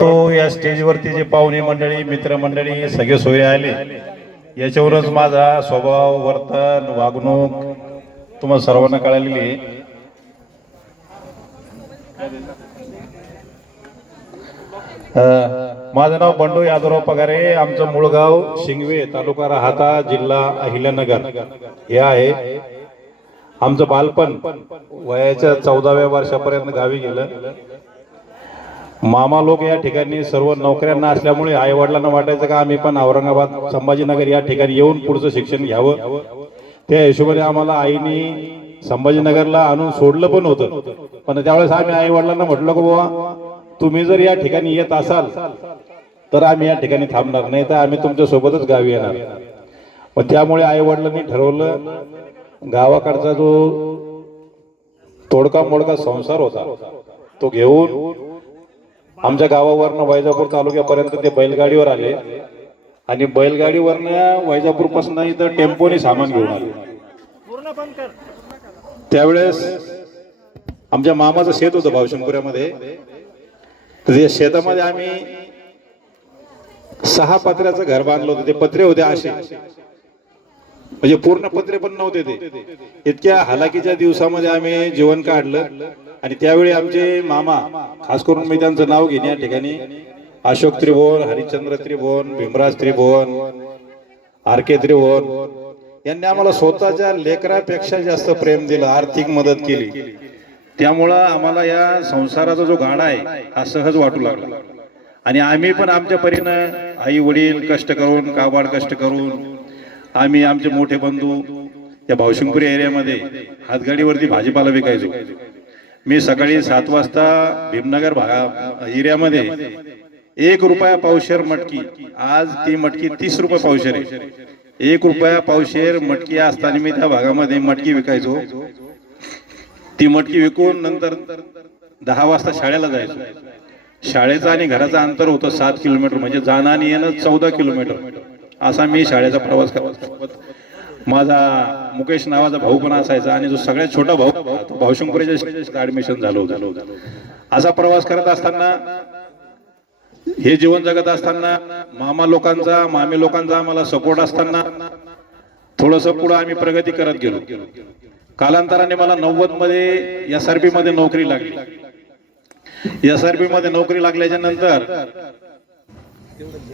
तो या स्टेजवरती जे पाहुणे मंडळी मित्रमंडळी सगळे सोय आले याच्यावरच माझा स्वभाव वर्तन वागणूक तुम्हाला सर्वांना कळालेली आहे. माझं नाव बंडू यादवराव पगारे आमचं मूळ गाव शिंगवे तालुका राहाता जिल्हा अहिल्यानगर. हे आहे. आमचं बालपण वयाच्या चौदाव्या वर्षापर्यंत गावी गेलं. मामा लोक या ठिकाणी सर्व नोकऱ्यांना असल्यामुळे आई वडिलांना वाटायचं का आम्ही पण औरंगाबाद संभाजीनगर या ठिकाणी येऊन पुढचं शिक्षण घ्यावं. त्या हिशोबाने आम्हाला आईने संभाजीनगरला आणून सोडलं पण होतं. पण त्यावेळेस आम्ही आई वडिलांना म्हटलं की बाबा तुम्ही जर या ठिकाणी येत असाल तर आम्ही या ठिकाणी थांबणार नाही तर आम्ही तुमच्या सोबतच गावी येणार. मग त्यामुळे आई वडिलांनी ठरवलं गावाकडचा जो तोडका मोडका संसार होता तो घेऊन आमच्या गावावरनं वैजापूर तालुक्यापर्यंत ते बैलगाडीवर आले. आणि बैलगाडीवरनं वैजापूरपासून इथं टेम्पोने सामान घेऊन आले. त्यावेळेस आमच्या मामाचं शेत होतं भावशंकुऱ्यामध्ये तर त्या शेतामध्ये आम्ही सहा पत्र्याचं घर बांधलं होतं. ते पत्रे होते असे म्हणजे पूर्ण पत्रे पण नव्हते ते. इतक्या हालाकीच्या दिवसामध्ये आम्ही जीवन काढलं. आणि त्यावेळी आमचे मामा खास करून मी त्यांचं नाव घेणे या ठिकाणी अशोक त्रिभुवन हरिश्चंद्र त्रिभुवन भीमराज त्रिभुवन आर के त्रिभुवन यांनी आम्हाला स्वतःच्या लेकरापेक्षा जास्त प्रेम दिलं आर्थिक मदत केली. त्यामुळं आम्हाला या संसाराचा जो गाडा आहे हा सहज वाटू लागला. आणि आम्ही पण आमच्या परीनं आई वडील कष्ट करून काबाड कष्ट करून आम्ही आमचे मोठे बंधू या भावशिंगपुरी एरियामध्ये हातगाडीवरती भाजीपाला विकायचो. मी सकाळी सात वाजता भीमनगर भागा एरियामध्ये एक रुपया पावशेर मटकी आज ती मटकी तीस रुपये पावशेर आहे. एक रुपया पावशेर मटकी असताना मी त्या भागामध्ये मटकी विकायचो. ती मटकी विकून नंतर दहा वाजता शाळेला जायचो. शाळेचं आणि घराचं अंतर होतं सात किलोमीटर म्हणजे जाणं आणि येणं चौदा किलोमीटर असा मी शाळेचा प्रवास करत माझा मुकेश नावाचा भाऊ पण असायचा आणि जो सगळ्यात छोटा भाऊ भाऊशंकरीच्या ऍडमिशन झालं झालो असा प्रवास करत असताना हे जीवन जगत असताना मामा लोकांचा मामी लोकांचा आम्हाला सपोर्ट असताना थोडस पुढे आम्ही प्रगती करत गेलो. कालांतराने मला नव्वदमध्ये एस आर पी मध्ये नोकरी लागली. एस आर पी मध्ये नोकरी लागल्याच्या नंतर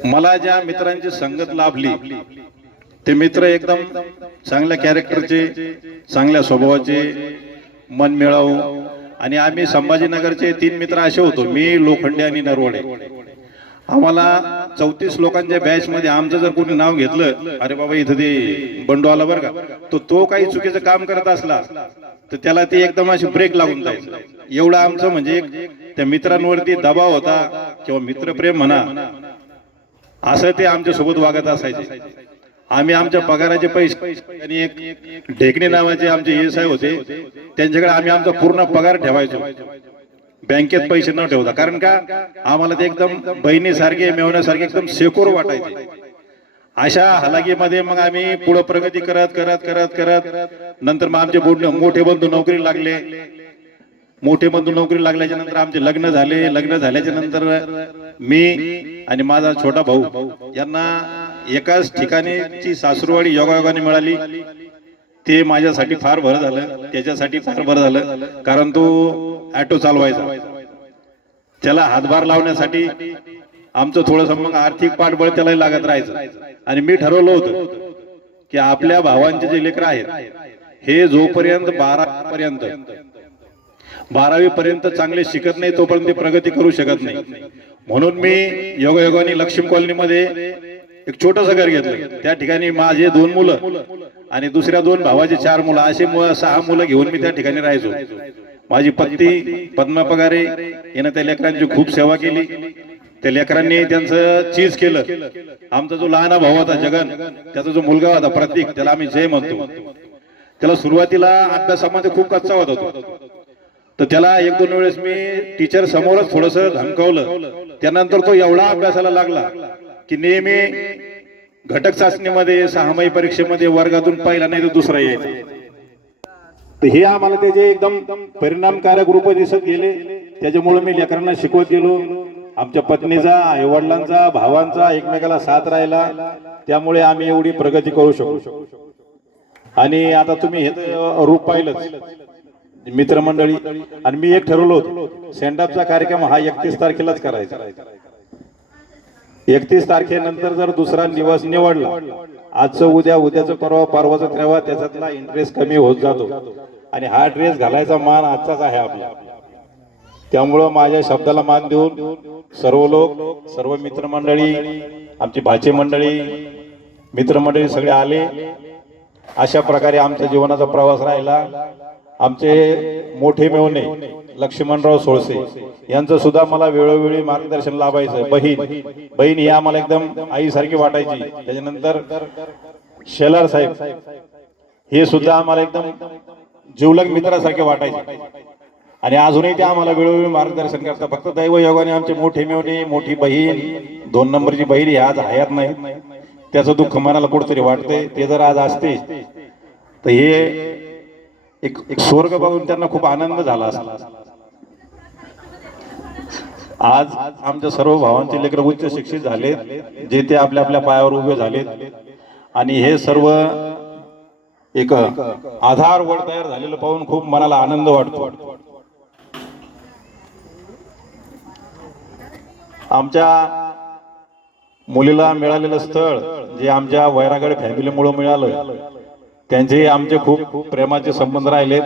मला ज्या मित्रांची संगत लाभली ते मित्र एकदम चांगल्या कॅरेक्टरचे चांगल्या स्वभावाचे मन मिळावू. आणि आम्ही संभाजीनगरचे तीन मित्र असे होतो. मी लोखंडे आणि नरवडे. आम्हाला चौतीस लोकांच्या बॅच मध्ये आमचं जर कोणी नाव घेतलं अरे बाबा इथं ते बंडू आला बरं का? तो तो काही चुकीचं काम करत असला तर त्याला ते एकदम अशी ब्रेक लागून जायचं एवढं आमचं म्हणजे त्या मित्रांवरती दबाव होता किंवा मित्रप्रेम म्हणा असं ते आमच्यासोबत वागत असायचे. आम्ही आमच्या पगाराचे पैसे आणि एक ढेकणे नावाचे आमचे एस आय होते त्यांच्याकडे आम्ही आमचा पूर्ण पगार ठेवायचो. बँकेत पैसे न ठेवता. कारण का? आम्हाला ते एकदम बहिणीसारखे मेवण्यासारखे एकदम सेकोर वाटायचे. अशा हलाखीमध्ये मग आम्ही पुढे प्रगती करत करत करत करत नंतर मग आमचे मोठे बंधू नोकरी लागले. मोठे बंधू नोकरी लागल्याच्या नंतर आमचे लग्न झाले. लग्न झाल्याच्यानंतर मी आणि माझा छोटा भाऊ यांना एकाच ठिकाणीची सासूरवाडी योगायोगाने मिळाली. ते माझ्यासाठी फार बरं झालं. त्याच्यासाठी फार बरं झालं. कारण तो ॲटो चालवायचा. त्याला हातभार लावण्यासाठी आमचं थोडस मग आर्थिक पाठबळ त्याला लागत राहायचं. आणि मी ठरवलं होतं की आपल्या भावांचे जे लेकर आहेत हे जोपर्यंत बारा पर्यंत बारावी पर्यंत चांगले शिकत नाही तोपर्यंत ते प्रगती करू शकत नाही. म्हणून मी योगायोगाने लक्ष्मी कॉलनीमध्ये एक छोटस घर घेतलं. त्या ठिकाणी माझे दोन मुलं आणि दुसऱ्या दोन भावाचे चार मुलं. असे सहा मुलं घेऊन मी त्या ठिकाणी राहायचो. माझी पत्नी पद्मा पगारे यानं त्या लेकरांची खूप सेवा केली. त्या लेकरांनी त्यांचं चीज केलं. आमचा जो लहान भाऊ होता जगन त्याचा जो मुलगा होता प्रतीक त्याला आम्ही जय म्हणतो. त्याला सुरुवातीला अभ्यासामध्ये खूप कच्चा होता होतो. तर त्याला एक दोन वेळेस मी टीचर समोरच थोडस धमकावलं. त्यानंतर तो एवढा अभ्यासाला लागला की नेहमी घटक चाचणीमध्ये सहामाही परीक्षेमध्ये वर्गातून पहिला नाही तर दुसरा यायचा. तर हे आम्हाला त्याचे एकदम परिणामकारक रूप दिसत गेले त्याच्यामुळे मी लेकरांना शिकवत गेलो. आमच्या पत्नीचा आईवडिलांचा भावांचा एकमेकाला साथ राहिला. त्यामुळे आम्ही एवढी प्रगती करू शकू. आणि आता तुम्ही हे रूप पाहिलंच. मित्रमंडळी. आणि मी एक ठरवलं होतं सेंडअपचा कार्यक्रम हा एकतीस तारखेलाच करायचा. एकतीस तारखेनंतर जर दुसरा दिवस निवडला आजचं उद्या उद्याचं परवा परवाचं तेव्हा त्याच्यातला इंटरेस्ट कमी होत जातो. आणि हा ड्रेस घालायचा मान आजचाच आहे आपला. त्यामुळं माझ्या शब्दाला मान देऊन सर्व लोक सर्व मित्रमंडळी आमची भाची मंडळी मित्रमंडळी सगळे आले. अशा प्रकारे आमच्या जीवनाचा प्रवास राहिला. आमचे मोठे मेवणे लक्ष्मणराव सोळसे यांचं सुद्धा मला वेळोवेळी मार्गदर्शन लाभायचं. बहीण बहीण ही आम्हाला एकदम आईसारखी वाटायची. त्याच्यानंतर शेलार साहेब हे सुद्धा आम्हाला एकदम जिवलग मित्रासारखे वाटायचे. आणि अजूनही ते आम्हाला वेळोवेळी मार्गदर्शन करतात. फक्त दैव योगाने आमचे मोठे मेवणे मोठी बहीण दोन नंबरची बहीण ही आज हयात नाही त्याचं दुःख मनाला कुठतरी वाटते ते जर आज असते तर हे एक एक स्वर्ग पाहून त्यांना खूप आनंद झाला आज आमच्या सर्व भावांचे लेकर उच्च शिक्षित झाले जे ते आपल्या आपल्या पायावर उभे झाले आणि हे सर्व एक आधार वड तयार झालेलं पाहून खूप मनाला आनंद वाटतो. आमच्या मुलीला मिळालेलं स्थळ जे आमच्या वैरागड फॅमिलीमुळे मिळालं त्यांचे आमचे खूप प्रेमाचे संबंध राहिले